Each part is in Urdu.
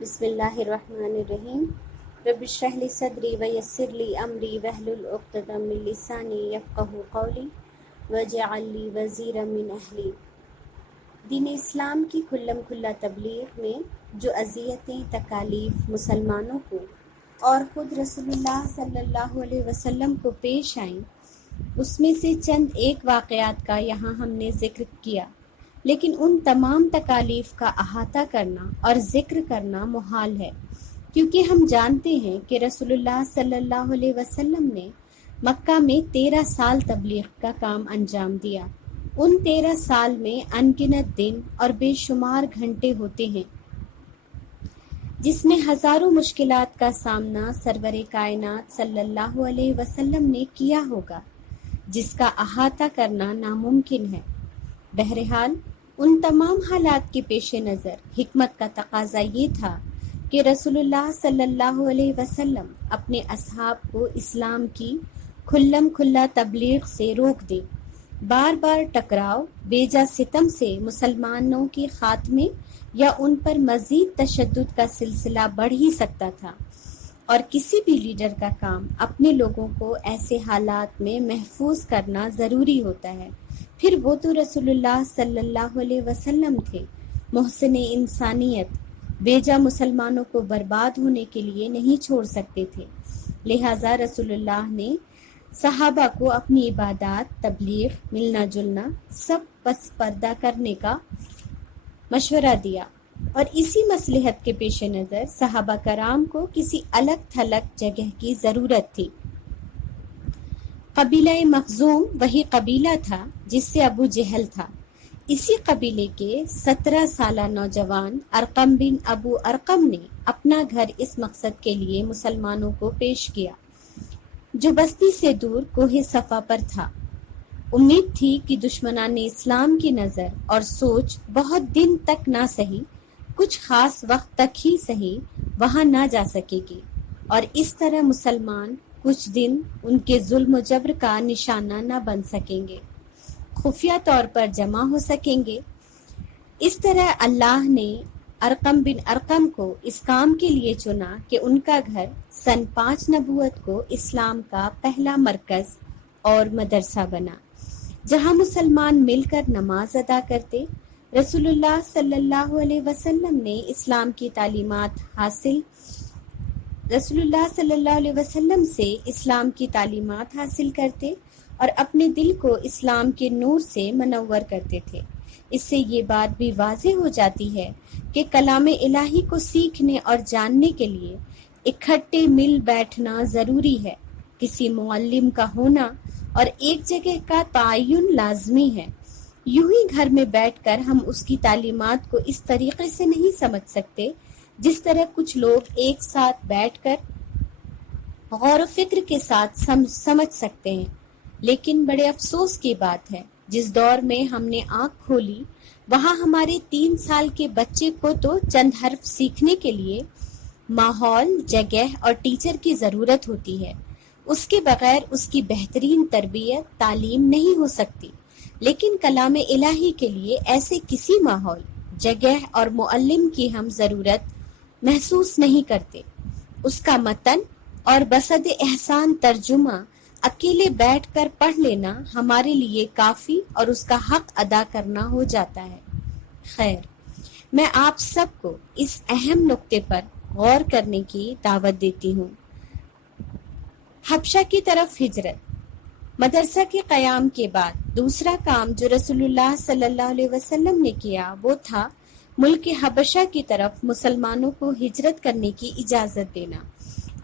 بسم اللہ الرحمن الرحیم رب اشرح لی صدری ویسر لی امری واحلل عقدۃ من لسانی یفقہوا قولی واجعل لی وزیرا من اہلی۔ دین اسلام کی کھلم کھلا تبلیغ میں جو اذیتیں تکالیف مسلمانوں کو اور خود رسول اللہ صلی اللہ علیہ وسلم کو پیش آئیں، اس میں سے چند ایک واقعات کا یہاں ہم نے ذکر کیا، لیکن ان تمام تکالیف کا احاطہ کرنا اور ذکر کرنا محال ہے، کیونکہ ہم جانتے ہیں کہ رسول اللہ صلی اللہ علیہ وسلم نے مکہ میں 13 سال تبلیغ کا کام انجام دیا۔ ان 13 سال میں انگنت دن اور بے شمار گھنٹے ہوتے ہیں جس میں ہزاروں مشکلات کا سامنا سرور کائنات صلی اللہ علیہ وسلم نے کیا ہوگا، جس کا احاطہ کرنا ناممکن ہے۔ بہرحال ان تمام حالات کے پیش نظر حکمت کا تقاضا یہ تھا کہ رسول اللہ صلی اللہ علیہ وسلم اپنے اصحاب کو اسلام کی کھلم کھلا تبلیغ سے روک دے۔ بار بار ٹکراؤ، بیجا ستم سے مسلمانوں کے خاتمے یا ان پر مزید تشدد کا سلسلہ بڑھ ہی سکتا تھا، اور کسی بھی لیڈر کا کام اپنے لوگوں کو ایسے حالات میں محفوظ کرنا ضروری ہوتا ہے۔ پھر وہ تو رسول اللہ صلی اللہ علیہ وسلم تھے، محسن انسانیت، بیجا مسلمانوں کو برباد ہونے کے لیے نہیں چھوڑ سکتے تھے۔ لہٰذا رسول اللہ نے صحابہ کو اپنی عبادات، تبلیغ، ملنا جلنا سب پس پردہ کرنے کا مشورہ دیا، اور اسی مصلحت کے پیش نظر صحابہ کرام کو کسی الگ تھلگ جگہ کی ضرورت تھی۔ قبیلہ مخزوم وہی قبیلہ تھا جس سے ابو جہل تھا۔ اسی قبیلے کے 17 سالہ نوجوان ارقم بن ابو ارقم نے اپنا گھر اس مقصد کے لیے مسلمانوں کو پیش کیا، جو بستی سے دور کوہ صفا پر تھا۔ امید تھی کہ دشمنان اسلام کی نظر اور سوچ بہت دن تک نہ سہی، کچھ خاص وقت تک ہی سہی، وہاں نہ جا سکے گی، اور اس طرح مسلمان کچھ دن ان کے ظلم و جبر کا نشانہ نہ بن سکیں گے، خفیہ طور پر جمع ہو سکیں گے۔ اس طرح اللہ نے ارقم بن ارقم کو اس کام کے لیے چنا کہ ان کا گھر سن 5 نبوت کو اسلام کا پہلا مرکز اور مدرسہ بنا، جہاں مسلمان مل کر نماز ادا کرتے۔ رسول اللہ صلی اللہ علیہ وسلم نے رسول اللہ صلی اللہ علیہ وسلم سے اسلام کی تعلیمات حاصل کرتے اور اپنے دل کو اسلام کے نور سے منور کرتے تھے۔ اس سے یہ بات بھی واضح ہو جاتی ہے کہ کلام الہی کو سیکھنے اور جاننے کے لیے اکٹھے مل بیٹھنا ضروری ہے، کسی معلم کا ہونا اور ایک جگہ کا تعین لازمی ہے۔ یوں ہی گھر میں بیٹھ کر ہم اس کی تعلیمات کو اس طریقے سے نہیں سمجھ سکتے جس طرح کچھ لوگ ایک ساتھ بیٹھ کر غور و فکر کے ساتھ سمجھ سکتے ہیں۔ لیکن بڑے افسوس کی بات ہے، جس دور میں ہم نے آنکھ کھولی وہاں ہمارے 3 سال کے بچے کو تو چند حرف سیکھنے کے لیے ماحول، جگہ اور ٹیچر کی ضرورت ہوتی ہے۔ اس کے بغیر اس کی بہترین تربیت، تعلیم نہیں ہو سکتی۔ لیکن کلام الہی کے لیے ایسے کسی ماحول، جگہ اور معلم کی ہم ضرورت محسوس نہیں کرتے۔ اس کا متن اور بصد احسان ترجمہ اکیلے بیٹھ کر پڑھ لینا ہمارے لیے کافی اور اس کا حق ادا کرنا ہو جاتا ہے۔ خیر، میں آپ سب کو اس اہم نقطے پر غور کرنے کی دعوت دیتی ہوں۔ حبشہ کی طرف ہجرت۔ مدرسہ کے قیام کے بعد دوسرا کام جو رسول اللہ صلی اللہ علیہ وسلم نے کیا وہ تھا ملک حبشہ کی طرف مسلمانوں کو ہجرت کرنے کی اجازت دینا۔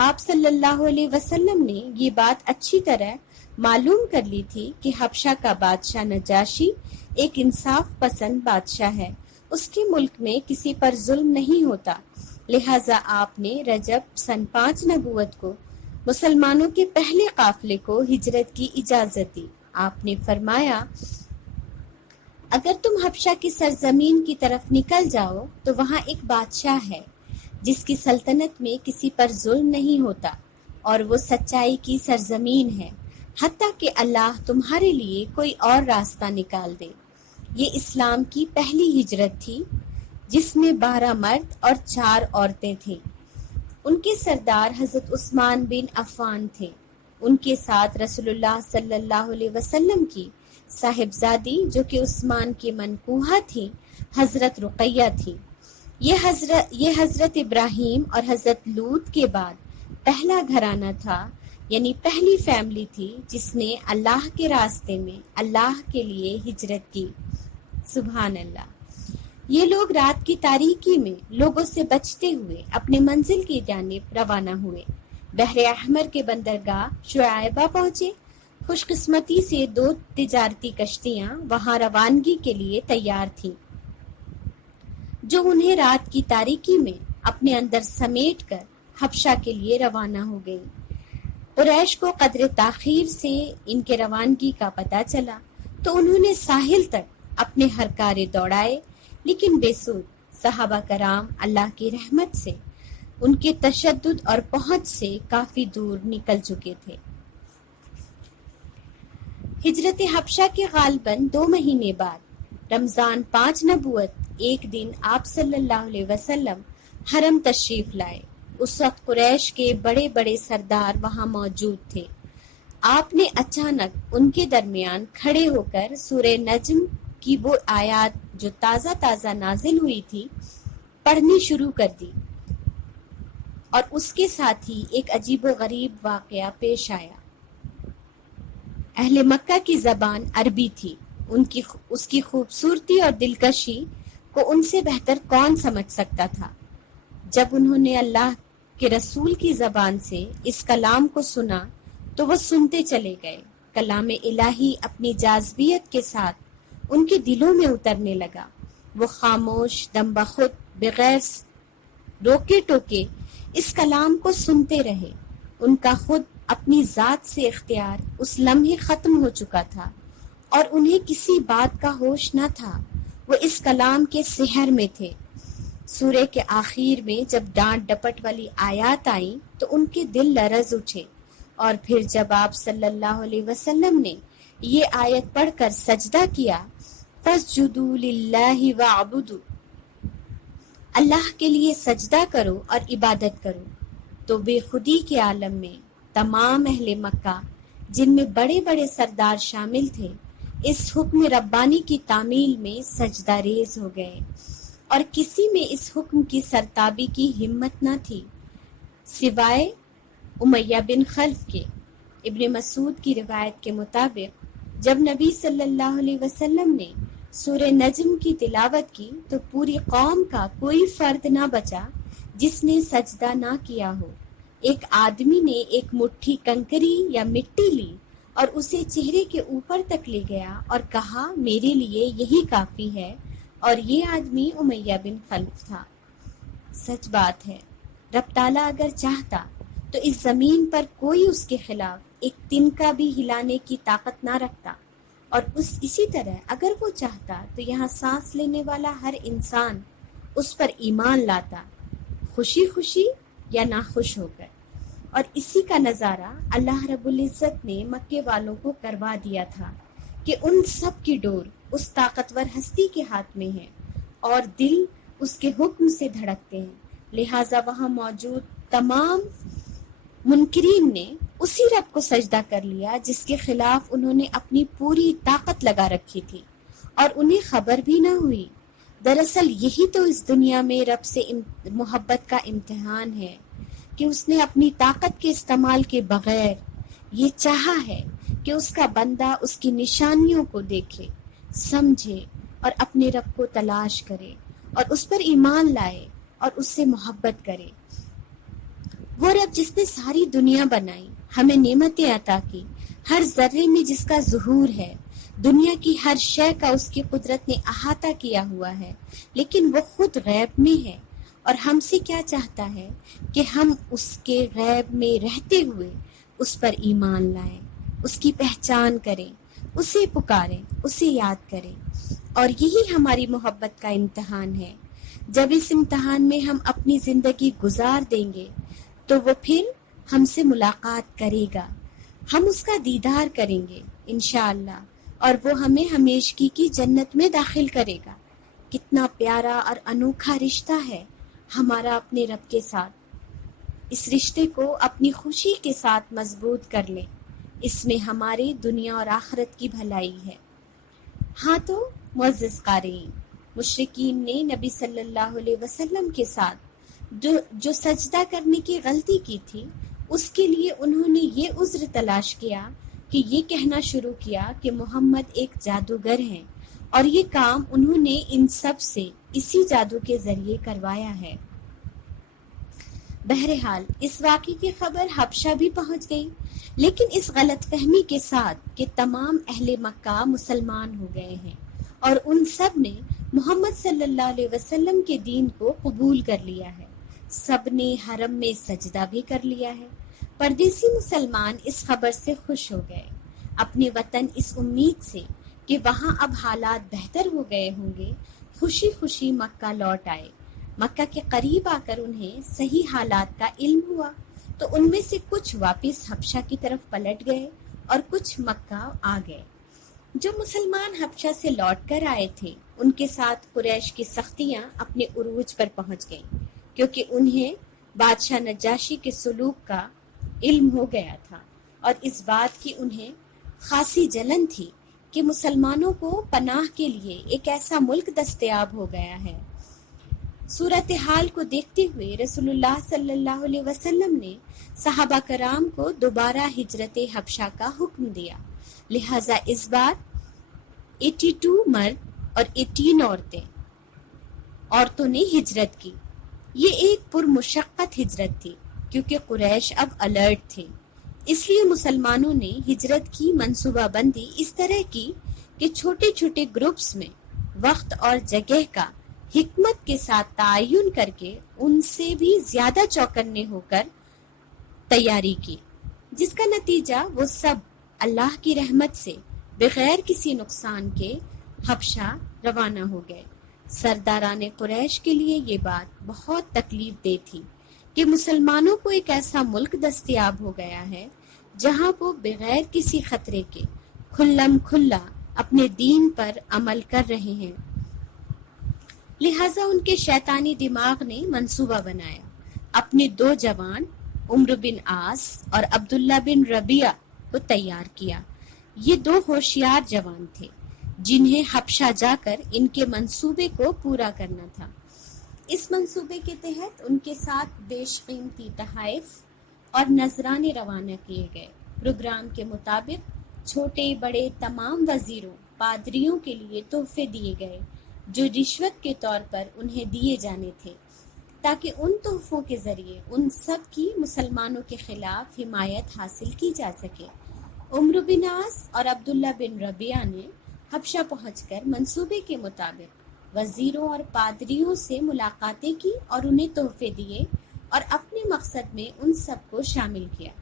آپ صلی اللہ علیہ وسلم نے یہ بات اچھی طرح معلوم کر لی تھی کہ حبشہ کا بادشاہ نجاشی ایک انصاف پسند بادشاہ ہے، اس کے ملک میں کسی پر ظلم نہیں ہوتا۔ لہٰذا آپ نے رجب سن 5 نبوت کو مسلمانوں کے پہلے قافلے کو ہجرت کی اجازت دی۔ آپ نے فرمایا، اگر تم حبشہ کی سرزمین کی طرف نکل جاؤ تو وہاں ایک بادشاہ ہے جس کی سلطنت میں کسی پر ظلم نہیں ہوتا، اور وہ سچائی کی سرزمین ہے، حتیٰ کہ اللہ تمہارے لیے کوئی اور راستہ نکال دے۔ یہ اسلام کی پہلی ہجرت تھی جس میں 12 مرد اور 4 عورتیں تھیں۔ ان کے سردار حضرت عثمان بن عفان تھے۔ ان کے ساتھ رسول اللہ صلی اللہ علیہ وسلم کی صاحبزادی جو کہ عثمان کی منکوحہ تھی حضرت رقیہ تھی۔ یہ حضرت ابراہیم اور حضرت لوط کے بعد پہلا گھرانہ تھا، یعنی پہلی فیملی تھی جس نے اللہ کے راستے میں اللہ کے لیے ہجرت کی۔ سبحان اللہ۔ یہ لوگ رات کی تاریکی میں لوگوں سے بچتے ہوئے اپنے منزل کی جانب روانہ ہوئے۔ بحر احمر کے بندرگاہ شعیبہ پہنچے۔ خوش قسمتی سے 2 تجارتی کشتیاں وہاں روانگی کے لیے تیار تھیں، جو انہیں رات کی تاریکی میں اپنے اندر سمیٹ کر حبشہ کے لیے روانہ ہو گئیں۔ قریش کو قدر تاخیر سے ان کے روانگی کا پتہ چلا تو انہوں نے ساحل تک اپنے ہرکارے دوڑائے، لیکن بے سود۔ صحابہ کرام اللہ کی رحمت سے ان کے تشدد اور پہنچ سے کافی دور نکل چکے تھے۔ ہجرت حبشہ کے غالباً 2 مہینے بعد رمضان 5 نبوت ایک دن آپ صلی اللہ علیہ وسلم حرم تشریف لائے۔ اس وقت قریش کے بڑے بڑے سردار وہاں موجود تھے۔ آپ نے اچانک ان کے درمیان کھڑے ہو کر سورہ نجم کی وہ آیات جو تازہ نازل ہوئی تھی پڑھنی شروع کر دی، اور اس کے ساتھ ہی ایک عجیب و غریب واقعہ پیش آیا۔ اہل مکہ کی زبان عربی تھی، اس کی خوبصورتی اور دلکشی کو ان سے بہتر کون سمجھ سکتا تھا۔ جب انہوں نے اللہ کے رسول کی زبان سے اس کلام کو سنا تو وہ سنتے چلے گئے۔ کلام الہی اپنی جاذبیت کے ساتھ ان کے دلوں میں اترنے لگا۔ وہ خاموش دم بخود بغیر روکے ٹوکے اس کلام کو سنتے رہے۔ ان کا خود اپنی ذات سے اختیار اس لمحے ختم ہو چکا تھا اور انہیں کسی بات کا ہوش نہ تھا۔ وہ اس کلام کے سحر میں تھے۔ سورہ کے آخر میں جب ڈانٹ ڈپٹ والی آیات آئیں تو ان کے دل لرز اٹھے، اور پھر جب آپ صلی اللہ علیہ وسلم نے یہ آیت پڑھ کر سجدہ کیا، فَاسْجُدُوا لِلَّهِ وَاعْبُدُوا، اللہ کے لیے سجدہ کرو اور عبادت کرو، تو بے خودی کے عالم میں تمام اہل مکہ جن میں بڑے بڑے سردار شامل تھے اس حکم ربانی کی تعمیل میں سجدہ ریز ہو گئے، اور کسی میں اس حکم کی سرتابی کی ہمت نہ تھی سوائے امیہ بن خلف کے۔ ابن مسعود کی روایت کے مطابق جب نبی صلی اللہ علیہ وسلم نے سورہ نجم کی تلاوت کی تو پوری قوم کا کوئی فرد نہ بچا جس نے سجدہ نہ کیا ہو۔ ایک آدمی نے ایک مٹھی کنکری یا مٹی لی اور اسے چہرے کے اوپر تک لے گیا اور کہا میرے لیے یہی کافی ہے، اور یہ آدمی امیہ بن خلف تھا۔ سچ بات ہے، رب تعالیٰ اگر چاہتا تو اس زمین پر کوئی اس کے خلاف ایک تنکا بھی ہلانے کی طاقت نہ رکھتا، اور اسی طرح اگر وہ چاہتا تو یہاں سانس لینے والا ہر انسان اس پر ایمان لاتا، خوشی خوشی یا ناخوش ہو کر۔ اور اسی کا نظارہ اللہ رب العزت نے مکے والوں کو کروا دیا تھا کہ ان سب کی ڈور اس طاقتور ہستی کے ہاتھ میں ہے اور دل اس کے حکم سے دھڑکتے ہیں، لہٰذا وہاں موجود تمام منکرین نے اسی رب کو سجدہ کر لیا جس کے خلاف انہوں نے اپنی پوری طاقت لگا رکھی تھی اور انہیں خبر بھی نہ ہوئی۔ دراصل یہی تو اس دنیا میں رب سے محبت کا امتحان ہے کہ اس نے اپنی طاقت کے استعمال کے بغیر یہ چاہا ہے کہ اس کا بندہ اس کی نشانیوں کو دیکھے، سمجھے اور اپنے رب کو تلاش کرے اور اس پر ایمان لائے اور اس سے محبت کرے۔ وہ رب جس نے ساری دنیا بنائی، ہمیں نعمتیں عطا کی، ہر ذرے میں جس کا ظہور ہے، دنیا کی ہر شے کا اس کی قدرت نے احاطہ کیا ہوا ہے، لیکن وہ خود غیب میں ہے اور ہم سے کیا چاہتا ہے کہ ہم اس کے غیب میں رہتے ہوئے اس پر ایمان لائیں، اس کی پہچان کریں، اسے پکاریں، اسے یاد کریں۔ اور یہی ہماری محبت کا امتحان ہے۔ جب اس امتحان میں ہم اپنی زندگی گزار دیں گے تو وہ پھر ہم سے ملاقات کرے گا، ہم اس کا دیدار کریں گے انشاءاللہ، اور وہ ہمیں ہمیشگی کی جنت میں داخل کرے گا۔ کتنا پیارا اور انوکھا رشتہ ہے ہمارا اپنے رب کے ساتھ۔ اس رشتے کو اپنی خوشی کے ساتھ مضبوط کر لیں، اس میں ہماری دنیا اور آخرت کی بھلائی ہے۔ ہاں تو معزز قارئین، مشرکین نے نبی صلی اللہ علیہ وسلم کے ساتھ جو سجدہ کرنے کی غلطی کی تھی، اس کے لیے انہوں نے یہ عذر تلاش کیا کہ یہ کہنا شروع کیا کہ محمد ایک جادوگر ہیں، اور یہ کام انہوں نے ان سب سے اسی جادو کے ذریعے کروایا ہے۔ بہرحال اس واقعے کی خبر حبشہ بھی پہنچ گئی، لیکن اس غلط فہمی کے ساتھ کہ تمام اہل مکہ مسلمان ہو گئے ہیں اور ان سب نے محمد صلی اللہ علیہ وسلم کے دین کو قبول کر لیا ہے، سب نے حرم میں سجدہ بھی کر لیا ہے۔ پردیسی مسلمان اس خبر سے خوش ہو گئے، اپنے وطن اس امید سے کہ وہاں اب حالات بہتر ہو گئے ہوں گے، خوشی خوشی مکہ لوٹ آئے۔ مکہ کے قریب آ کر انہیں صحیح حالات کا علم ہوا تو ان میں سے کچھ واپس حبشہ کی طرف پلٹ گئے اور کچھ مکہ آ گئے۔ جو مسلمان حبشہ سے لوٹ کر آئے تھے ان کے ساتھ قریش کی سختیاں اپنے عروج پر پہنچ گئیں، کیونکہ انہیں بادشاہ نجاشی کے سلوک کا علم ہو گیا تھا اور اس بات کی انہیں خاصی جلن تھی کہ مسلمانوں کو پناہ کے لیے ایک ایسا ملک دستیاب ہو گیا ہے۔ صورتحال کو دیکھتے ہوئے رسول اللہ صلی اللہ علیہ وسلم نے صحابہ کرام کو دوبارہ ہجرت حبشہ کا حکم دیا، لہٰذا اس بار 82 مرد اور 18 عورتوں نے ہجرت کی۔ یہ ایک پرمشقت ہجرت تھی کیونکہ قریش اب الرٹ تھے، اس لیے مسلمانوں نے ہجرت کی منصوبہ بندی اس طرح کی کہ چھوٹے چھوٹے گروپس میں وقت اور جگہ کا حکمت کے ساتھ تعین کر کے ان سے بھی زیادہ چوکنے ہو کر تیاری کی، جس کا نتیجہ وہ سب اللہ کی رحمت سے بغیر کسی نقصان کے حبشہ روانہ ہو گئے۔ سرداران قریش کے لیے یہ بات بہت تکلیف دہ تھی کہ مسلمانوں کو ایک ایسا ملک دستیاب ہو گیا ہے جہاں وہ بغیر کسی خطرے کے کھلم کھلا اپنے دین پر عمل کر رہے ہیں۔ لہٰذا ان کے شیطانی دماغ نے منصوبہ بنایا، اپنے 2 جوان عمرو بن عاص اور عبداللہ بن ربیعہ کو تیار کیا۔ یہ 2 ہوشیار جوان تھے جنہیں حبشہ جا کر ان کے منصوبے کو پورا کرنا تھا۔ اس منصوبے کے تحت ان کے ساتھ بیش قیمتی تحائف اور نذرانے روانہ کیے گئے۔ پروگرام کے مطابق چھوٹے بڑے تمام وزیروں، پادریوں کے لیے تحفے دیے گئے جو رشوت کے طور پر انہیں دیے جانے تھے، تاکہ ان تحفوں کے ذریعے ان سب کی مسلمانوں کے خلاف حمایت حاصل کی جا سکے۔ عمرو بن عاص اور عبداللہ بن ربیعہ نے حبشہ پہنچ کر منصوبے کے مطابق وزیروں اور پادریوں سے ملاقاتیں کی اور انہیں تحفے دیے اور اپنے مقصد میں ان سب کو شامل کیا۔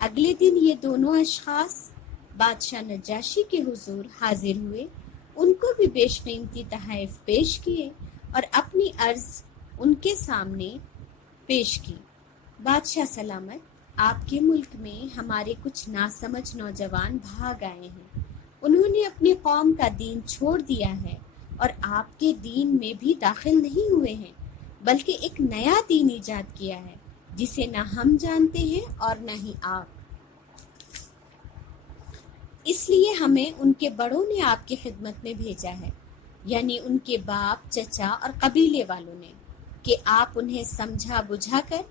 اگلے دن یہ دونوں اشخاص بادشاہ نجاشی کے حضور حاضر ہوئے، ان کو بھی بیش قیمتی تحائف پیش کیے اور اپنی عرض ان کے سامنے پیش کی۔ بادشاہ سلامت، آپ کے ملک میں ہمارے کچھ ناسمجھ نوجوان بھاگ آئے ہیں، انہوں نے اپنی قوم کا دین چھوڑ دیا ہے اور آپ کے دین میں بھی داخل نہیں ہوئے ہیں، بلکہ ایک نیا دین ایجاد کیا ہے جسے نہ ہم جانتے ہیں اور نہ ہی آپ۔ اس لیے ہمیں ان کے بڑوں نے آپ کی خدمت میں بھیجا ہے، یعنی ان کے باپ، چچا اور قبیلے والوں نے، کہ آپ انہیں سمجھا بجھا کر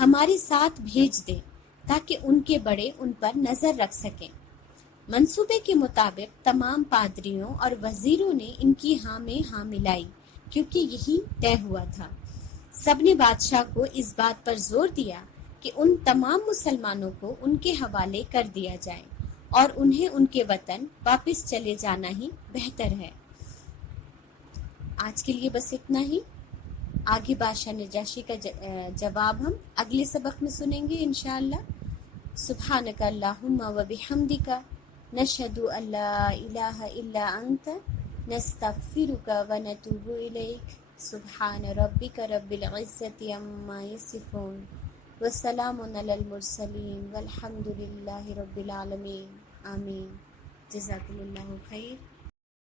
ہمارے ساتھ بھیج دیں تاکہ ان کے بڑے ان پر نظر رکھ سکیں۔ منصوبے کے مطابق تمام پادریوں اور وزیروں نے ان کی ہاں میں ہاں ملائی، کیونکہ یہی طے ہوا تھا۔ سب نے بادشاہ کو اس بات پر زور دیا کہ ان تمام مسلمانوں کو ان کے حوالے کر دیا جائے اور انہیں ان کے وطن واپس چلے جانا ہی بہتر ہے۔ آج کے لیے بس اتنا ہی۔ آگے بادشاہ نجاشی کا جواب ہم اگلے سبق میں سنیں گے انشاءاللہ۔ سبحانک اللہم و بحمدک، نشہد ان لا الہ الا انت، نستغفرک و نتوب الیک۔ سبحان ربک رب العزت عما یصفون وسلام علی المرسلین والحمد للہ رب العالمین۔ آمین۔ جزاکم اللہ خیر۔